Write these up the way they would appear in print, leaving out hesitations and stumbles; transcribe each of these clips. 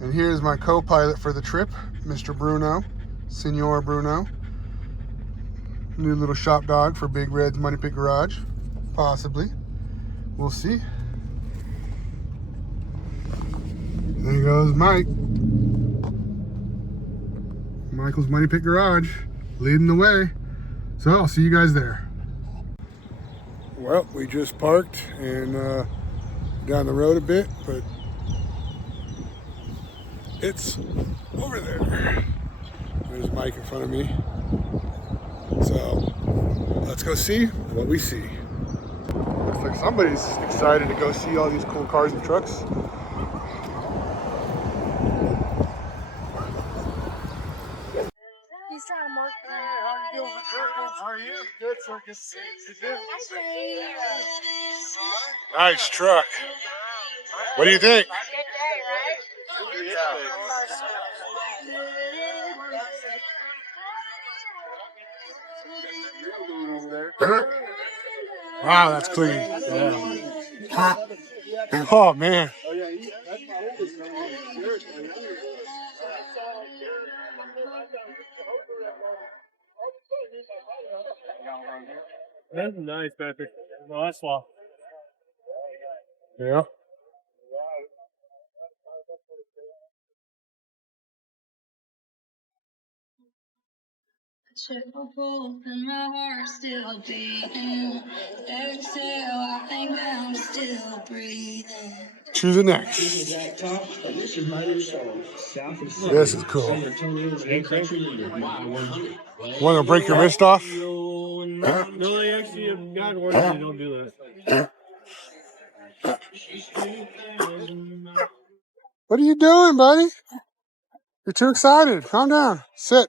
And here's my co-pilot for the trip, Mr. Bruno, Senor Bruno. New little shop dog for Big Red's Money Pit Garage, possibly. We'll see. There goes Mike. Michael's Money Pit Garage, leading the way. So I'll see you guys there. Well, we just parked and down the road a bit, but it's over there. There's Mike in front of me. So let's go see what we see. Looks like somebody's excited to go see all these cool cars and trucks. He's trying to mark. How are you? Good. Nice truck. What do you think? Wow, that's clean. Yeah. Oh man. That's nice, Patrick. Nice one. Yeah. And my heart still beating. Exhale, I think that I'm still breathing. To the next. This is cool. Want to break your wrist off? No, they actually have God orders you don't do that. What are you doing, buddy? You're too excited. Calm down. Sit.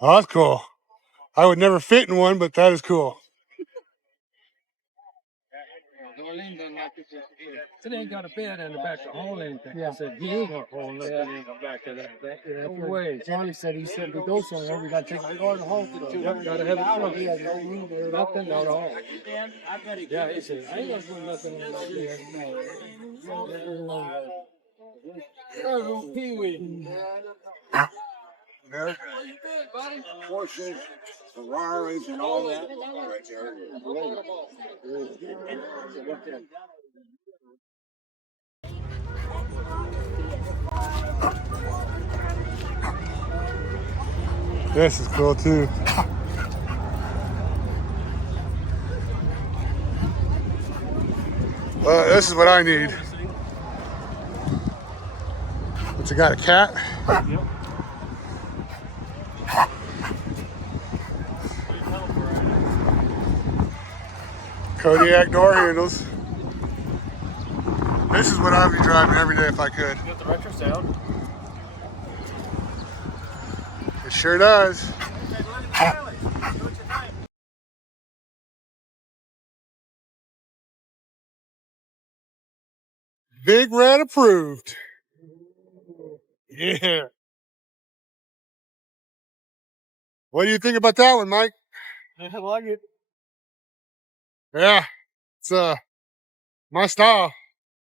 Oh, that's cool. I would never fit in one, but that is cool. It ain't got a bed in the back of the hole anything. Yeah. I said, you ain't gonna hold nothing in the back of that. No way. Johnny said, he said, to go somewhere, we got to take the car to the home to the 200. Gotta have a truck. He has no room there. Nothing at all. Yeah, he said, I ain't gonna put nothing in that. Pee-wee. Porsches, Ferraris, and all that. This is cool too. This is what I need. What's it got? A cat? Yep. Kodiak door handles. This is what I'd be driving every day if I could. You got the retro sound. It sure does. Big Red approved. Yeah. What do you think about that one, Mike? I like it. Yeah, it's my style.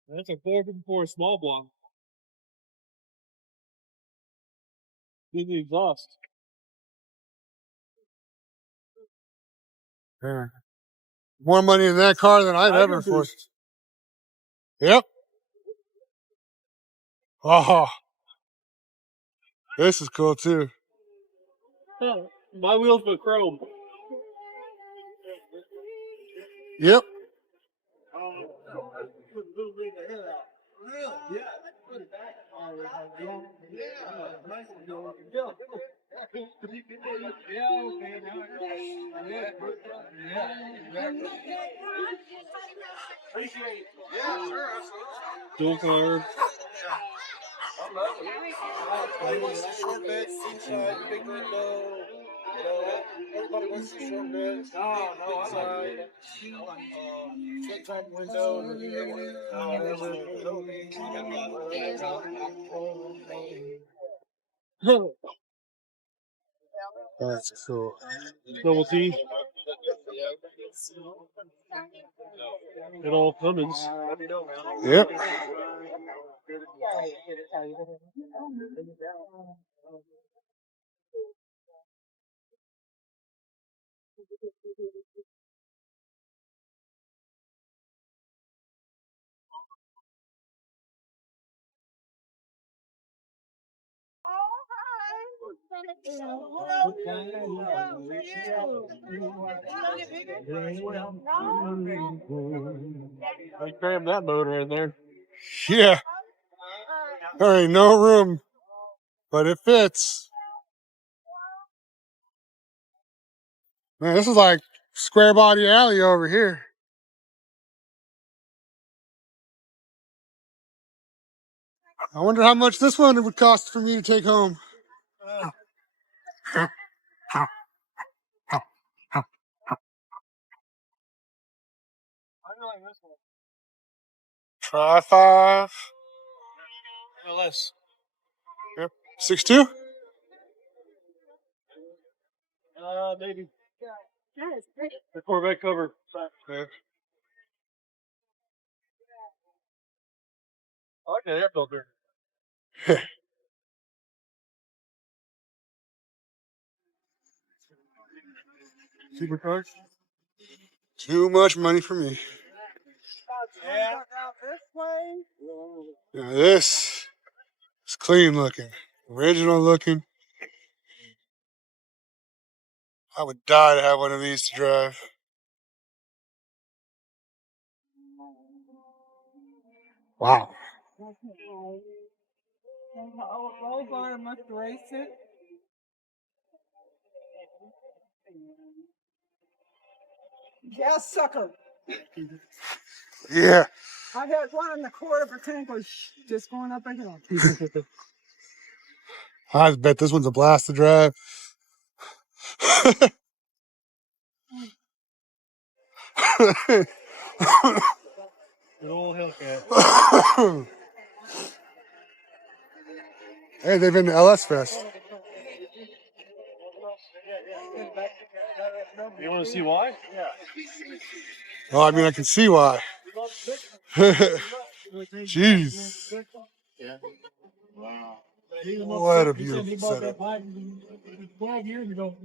That's a 454 small block. Need the exhaust. Yeah. More money in that car than I've ever forced. Yep. Oh, this is cool too. Oh, my wheels were chrome. Yep. Dual color. Short bed, seaside, big window. Everybody wants to short bed. No, inside. Short type window. That's cool. Double T. Good old Clemens. Yep. I crammed that motor in there. Yeah. There ain't no room, but it fits. Man, this is like square body alley over here. I wonder how much this one would cost for me to take home. Try 5. LS. Yep. 6.2? Maybe. The Corvette cover. Yeah. I like that air filter. Supercharged. Too much money for me. Yeah. Now this is clean looking, original looking. I would die to have one of these to drive. Wow. Yeah, sucker. Yeah. I had one in the quarter for tank was just going up a hill. I bet this one's a blast to drive. Good old Hellcat. Hey, they've been to LS Fest. You want to see why? Well, I mean, I can see why. Jeez. What a beautiful setup. 12 years ago.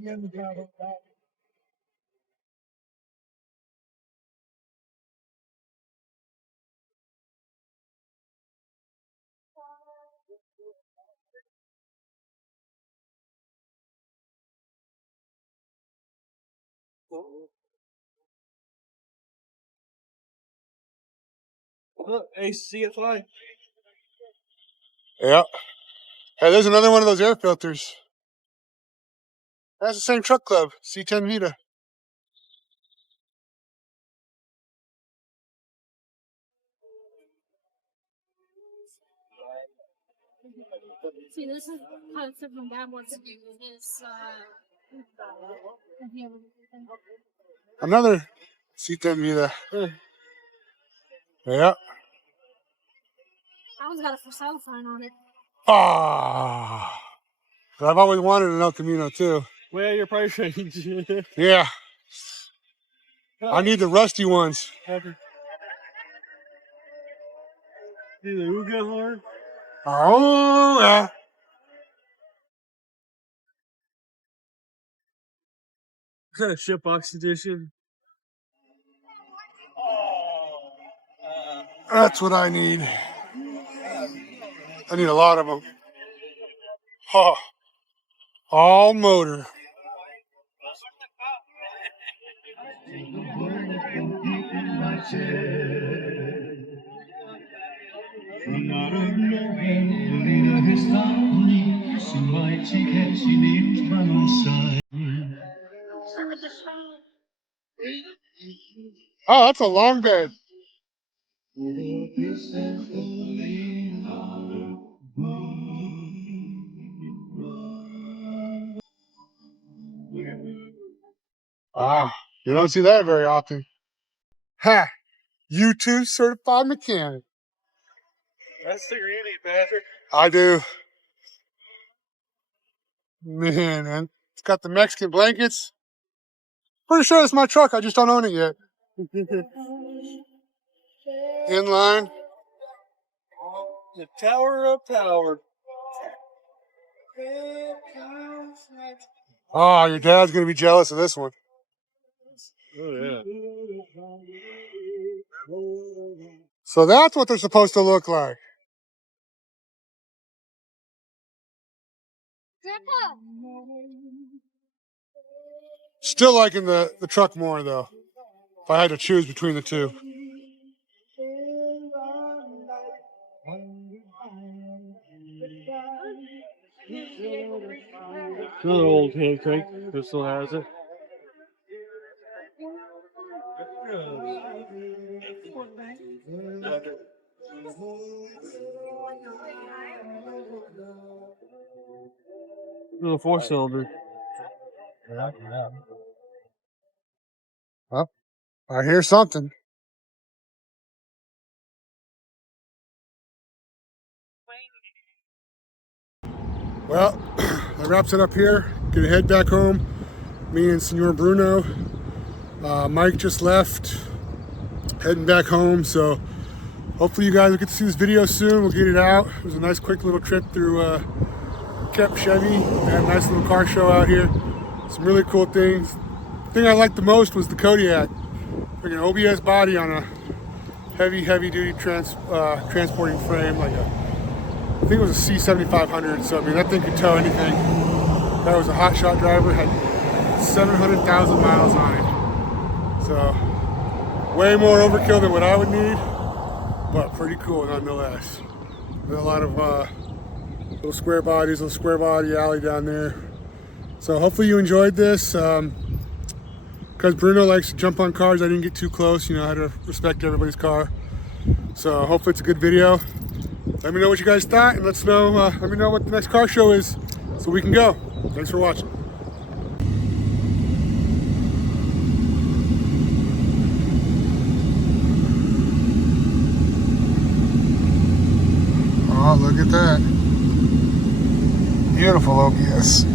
Look, ACFI. Yeah. Hey, there's another one of those air filters. That's the same truck club, C10 Vita. See, this is how it's different. Dad wants to do his, Another C10 Vita. Yeah. I always got a for sale sign on it. Ah. But I've always wanted an El Camino too. Well, your price range. Yeah. I need the rusty ones. After. See the Uga horn? Oh, yeah. Is that a shipbox edition? That's what I need. I need a lot of them. Oh, all motor. Oh, that's a long bed. Wow. You don't see that very often. Ha! YouTube certified mechanic. That's the really bastard. I do. Man. It's got the Mexican blankets. Pretty sure it's my truck. I just don't own it yet. Inline. The Tower of Power. Oh, your dad's going to be jealous of this one. Oh, yeah. So that's what they're supposed to look like. Grandpa. Still liking the truck more, though. If I had to choose between the two. Another old pancake. This still has it. Little 4-cylinder. Well, I hear something. Well, that wraps it up here. Gonna head back home. Me and Senor Bruno. Mike just left. Heading back home, so hopefully you guys will get to see this video soon. We'll get it out. It was a nice quick little trip through Kep Chevy. They had a nice little car show out here. Some really cool things. The thing I liked the most was the Kodiak. Like an OBS body on a heavy duty transporting frame, like I think it was a C7500, so I mean that thing could tow anything. That was a hot shot driver, had 700,000 miles on it. So way more overkill than what I would need, but pretty cool nonetheless. There's a lot of little square bodies, little square body alley down there. So hopefully you enjoyed this. Because Bruno likes to jump on cars, I didn't get too close. You know, I had to respect everybody's car. So hopefully it's a good video. Let me know what you guys thought, and let me know what the next car show is so we can go. Thanks for watching. Oh, look at that. Beautiful OBS.